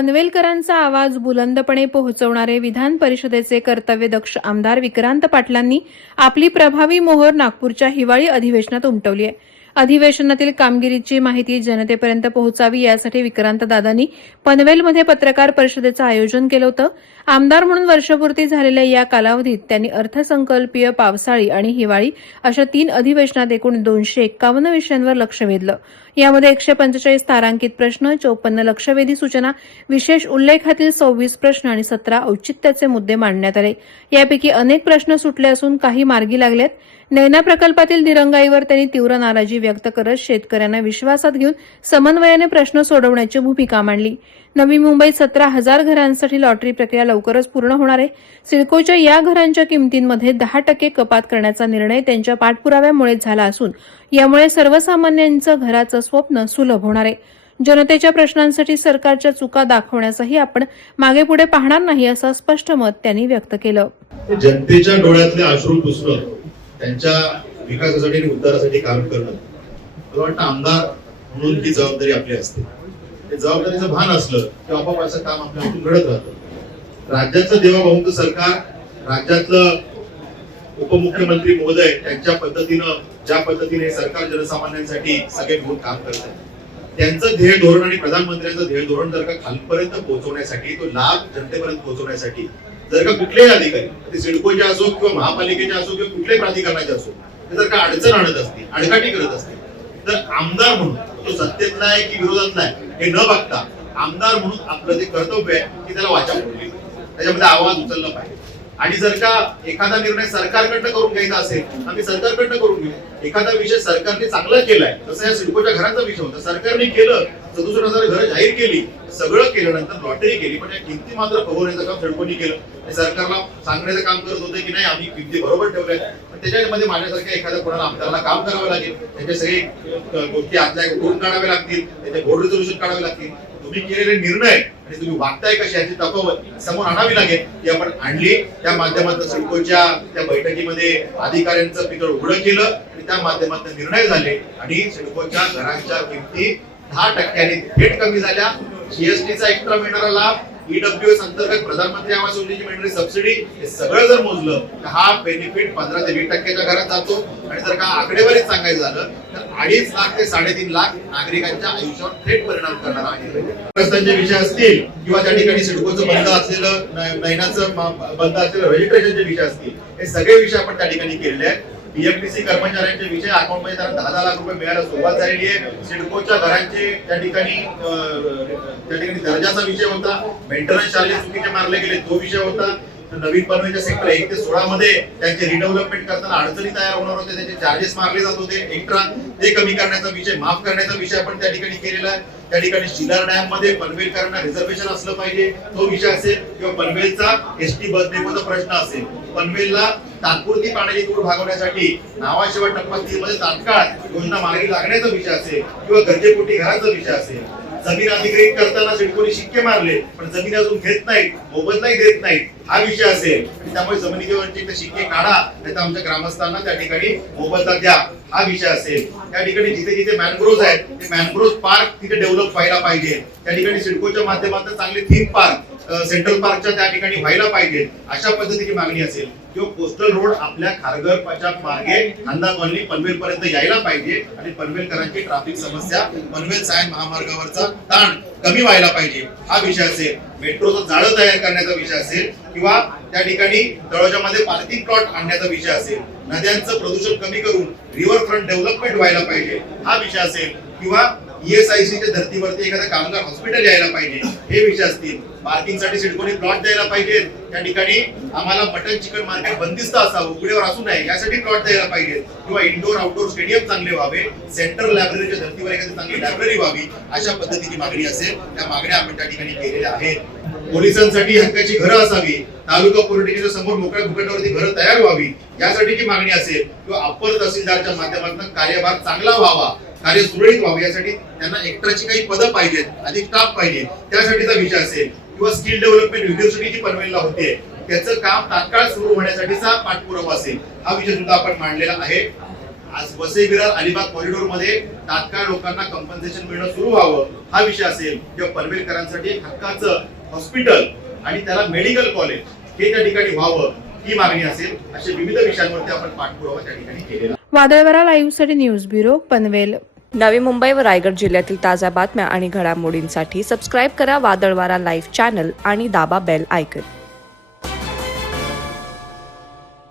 पनवेलकरांचा आवाज बुलंदपणे पोहोचवणारे विधान परिषदेचे कर्तव्यदक्ष आमदार विक्रांत पाटलांनी आपली प्रभावी मोहोर नागपूरच्या हिवाळी अधिवेशनात उमटवली आहे. अधिवेशनातील कामगिरीची माहिती जनतेपर्यंत पोहोचावी यासाठी विक्रांत दादांनी पनवेलमध्ये पत्रकार परिषदेचं आयोजन केलं होतं. आमदार म्हणून वर्षपूर्ती झालेल्या या कालावधीत त्यांनी अर्थसंकल्पीय, पावसाळी आणि हिवाळी अशा 3 अधिवेशनात एकूण 251 विषयांवर लक्ष वेधलं. यामध्ये 145 तारांकित प्रश्न, 54 लक्षवेधी सूचना, विशेष उल्लेखातील 26 प्रश्न आणि 17 औचित्याचे मुद्दे मांडण्यात आले. यापैकी अनेक प्रश्न सुटले असून काही मार्गी लागलेत. नैना प्रकल्पातील दिरंगाईवर त्यांनी तीव्र नाराजी व्यक्त करत शेतकऱ्यांना विश्वासात घेऊन समन्वयाने प्रश्न सोडवण्याची भूमिका मांडली. नवी मुंबईत 17,000 घरांसाठी लॉटरी प्रक्रिया लवकरच पूर्ण होणार आहे. सिडकोच्या या घरांच्या किमतींमध्ये 10% कपात करण्याचा निर्णय त्यांच्या पाठपुराव्यामुळे झाला असून यामुळे सर्वसामान्यांचं घराचं स्वप्न सुलभ होणार आहे. जनतेच्या प्रश्नांसाठी सरकारच्या चुका दाखवण्यासही आपण मागे पुढे पाहणार नाही असं स्पष्ट मत त्यांनी व्यक्त केलं. जनतेच्या डोळ्यातले अश्रू पुसणं, त्यांच्या विकासासाठी आणि उद्धारासाठी काम करणं, मला वाटतं आमदार म्हणून ही जबाबदारी आपली असते. ते जबाबदारीचं भान असलं की आपोआप असं काम आपल्या हातून घडत राहतं. राज्याचं देवाभाऊंचं सरकार, राज्यातलं उपमुख्यमंत्री महोदय त्यांच्या पद्धतीनं ज्या पद्धतीने सरकार जनसामान्यांसाठी सगळे मिळून काम करत आहे, त्यांचं ध्येय धोरण आणि प्रधानमंत्र्यांचं ध्येय धोरण जर का खालपर्यंत पोहोचवण्यासाठी, तो लाभ जनतेपर्यंत पोहोचवण्यासाठी जर का कुठलेही अधिकारी, ते सिडकोचे असो किंवा महापालिकेचे असो किंवा कुठल्याही प्राधिकरणाचे असो, ते जर का अडचण आणत असतील, आडकाठी करत असतील, तर आमदार म्हणून तो सत्तेतला आहे की विरोधातला आहे हे न बघता आमदार म्हणून आपलं ते कर्तव्य आहे की त्याला वाचा फोडली, त्याच्यामध्ये आवाज उचलला पाहिजे. आणि जर का एखादा निर्णय सरकारकडनं करून घ्यायचा असेल, आम्ही सरकारकडनं करून घेऊ. एखादा विषय सरकारने चांगला केलाय, तसं या सिडकोच्या घराचा विषय होता, सरकारने केलं, 67,000 घरं जाहीर केली, सगळं केल्यानंतर लॉटरी केली, पण या किमती मात्र फुगवण्याचं काम सिडकोनी केलं. सरकारला सांगण्याचं काम करत होते की नाही आम्ही किमती बरोबर ठेवल्या, पण त्याच्यामध्ये माझ्यासारख्या एखाद्या कोणाला आमदाराला काम करावं लागेल, त्याच्या सगळे गोष्टी आतल्या करून काढावे लागतील, त्याचे बोर्ड रेझोल्युशन काढावे लागतील. तुम्ही केलेले निर्णय आणि तुम्ही वागताय कशी याची तफावत समोर आणावी लागेल, ती आपण आणली. त्या माध्यमातून सिडकोच्या त्या बैठकीमध्ये अधिकाऱ्यांचं पितळ उघडं केलं आणि त्या माध्यमातून निर्णय झाले आणि सिडकोच्या घरांच्या किमती 10% थेट कमी झाल्या. जीएसटीचा एक्स्ट्रा मिळणारा लाभ, ईडब्ल्यूएस अंतर्गत प्रधानमंत्री आवास योजनेची मिळणारी सबसिडी, हे सगळं जर मोजलं तर हा बेनिफिट 15 ते 20% घरात जातो. आणि जर का आकडेवारीच सांगायचं झालं तर 2.5 लाख ते 3.5 लाख नागरिकांच्या आयुष्यावर थेट परिणाम करणार आहे. रस्त्यांचे विषय असतील किंवा त्या ठिकाणी सिडकोचं बंद असलेलं, नैनाचं बंद असलेलं रजिस्ट्रेशनचे विषय असतील, हे सगळे विषय आपण त्या ठिकाणी केलेले आहेत. पीएमटीसी कर्मचाऱ्यांचे विषय अकाउंट मध्ये त्यांना 10 लाख रुपये मिळायला सुरुवात झालेली आहे. सिडकोच्या घरांचे त्या ठिकाणी दर्जाचा विषय होता, मेंटेनन्स चार्जेस चुकीचे मारले गेले तो विषय होता. नवीन पनवेलच्या सेक्टर 1 ते 16 मध्ये त्यांचे रिडेव्हलपमेंट करताना अडचणी तयार होणार होते, त्याचे चार्जेस मारले जात होते एक्स्ट्रा, ते कमी करण्याचा विषय, माफ करण्याचा विषय आपण त्या ठिकाणी केलेला आहे. त्या ठिकाणी शिलार डॅम मध्ये पनवेलकरांना रिझर्वेशन असलं पाहिजे तो विषय असेल, किंवा पनवेलचा एसटी बस डेपोचा प्रश्न असेल, पनवेलला तात्पुरती पाण्याची तूट भागवण्यासाठी नावाशिवाय टप्पा 3 मध्ये तात्काळ योजना मार्गी लागण्याचा विषय असेल, किंवा गरजेपोटी घराचा विषय असेल. जमीन अधिग्रहित करताना सिडकोने शिक्के मारले पण जमीन अजून घेत नाहीत, मोबदलाही देत नाहीत, हा विषय असेल. त्यामुळे जमिनीवरचे शिक्के काढा, नाही तर आमच्या ग्रामस्थांना त्या ठिकाणी मोबदला द्या, हा विषय असेल. त्या ठिकाणी जिथे जिथे मॅनग्रोव्ह आहेत ते मॅनग्रोव्ह पार्क तिथे डेव्हलप व्हायला पाहिजे. त्या ठिकाणी सिडकोच्या माध्यमातून चांगले थीम पार्क, सेंट्रल पार्कच्या त्या ठिकाणी व्हायला पाहिजे, अशा पद्धतीची मागणी असेल. किंवा कोस्टल रोड आपल्या खारघरच्या मार्गे खांदा कॉलनी पनवेल पर्यंत यायला पाहिजे आणि पनवेलकरांची ट्रॅफिक समस्या, पनवेल सायन महामार्गावरचा ताण कमी व्हायला पाहिजे, हा विषय असेल. मेट्रोचं जाळं तयार करण्याचा विषय असेल, किंवा त्या ठिकाणी तळोजामध्ये पार्किंग प्लॉट आणण्याचा विषय असेल. नद्यांचं प्रदूषण कमी करून रिव्हरफ्रंट डेव्हलपमेंट व्हायला पाहिजे, हा विषय असेल. किंवा ईएसआयसीच्या धर्तीवरती एखादा कामगार हॉस्पिटल यायला पाहिजे, हे विषय असतील. पार्किंगसाठी सिडकोने प्लॉट द्यायला पाहिजे. त्या ठिकाणी आम्हाला मटन चिकन मार्केट बंदिस्त असावं, उघड्यावर असू नये, यासाठी प्लॉट द्यायला पाहिजे. किंवा इंडोर आउटडोर स्टेडियम चांगले व्हावे, सेंट्रल लायब्ररीच्या धर्तीवर एखादी चांगली लायब्ररी व्हावी, अशा पद्धतीची मागणी असेल. त्या मागण्या आपण त्या ठिकाणी केलेल्या आहेत. पोलिसांसाठी हक्काची घरं असावी, तालुका पोलिटिकेच्या समोर मोकळ्या भूखंडावरती घरं तयार व्हावी, यासाठीची मागणी असेल. किंवा अप्पर तहसीलदारच्या माध्यमातून कार्यभार चांगला व्हावा, कार्य सुरळीत व्हावे, यासाठी त्यांना एक्स्ट्राची काही पदं पाहिजेत, अधिक स्टाफ पाहिजे, त्यासाठीचा विषय असेल. किंवा स्किल डेव्हलपमेंट युनिव्हर्सिटी जी पनवेलला होते त्याचं काम तात्काळ सुरू होण्यासाठीचा पाठपुरावा असेल, हा विषय सुद्धा आपण मांडलेला आहे. आज वसई विरार अलिबाग कॉरिडॉर मध्ये तात्काळ लोकांना कंपन्सेशन मिळणं सुरू व्हावं हा विषय असेल, किंवा पनवेलकरांसाठी एक हक्काचं हॉस्पिटल आणि त्याला मेडिकल कॉलेज हे त्या ठिकाणी व्हावं ही मागणी असेल. अशा विविध विषयांवरती आपण पाठपुरावा त्या ठिकाणी केलेला. वादळवारा लाईव्हसाठी न्यूज ब्युरो पनवेल. नवी मुंबई व रायगड जिल्ह्यातील ताज्या बातम्या आणि घडामोडींसाठी सबस्क्राईब करा वादळवारा लाईव्ह चॅनल आणि दाबा बेल आयकन.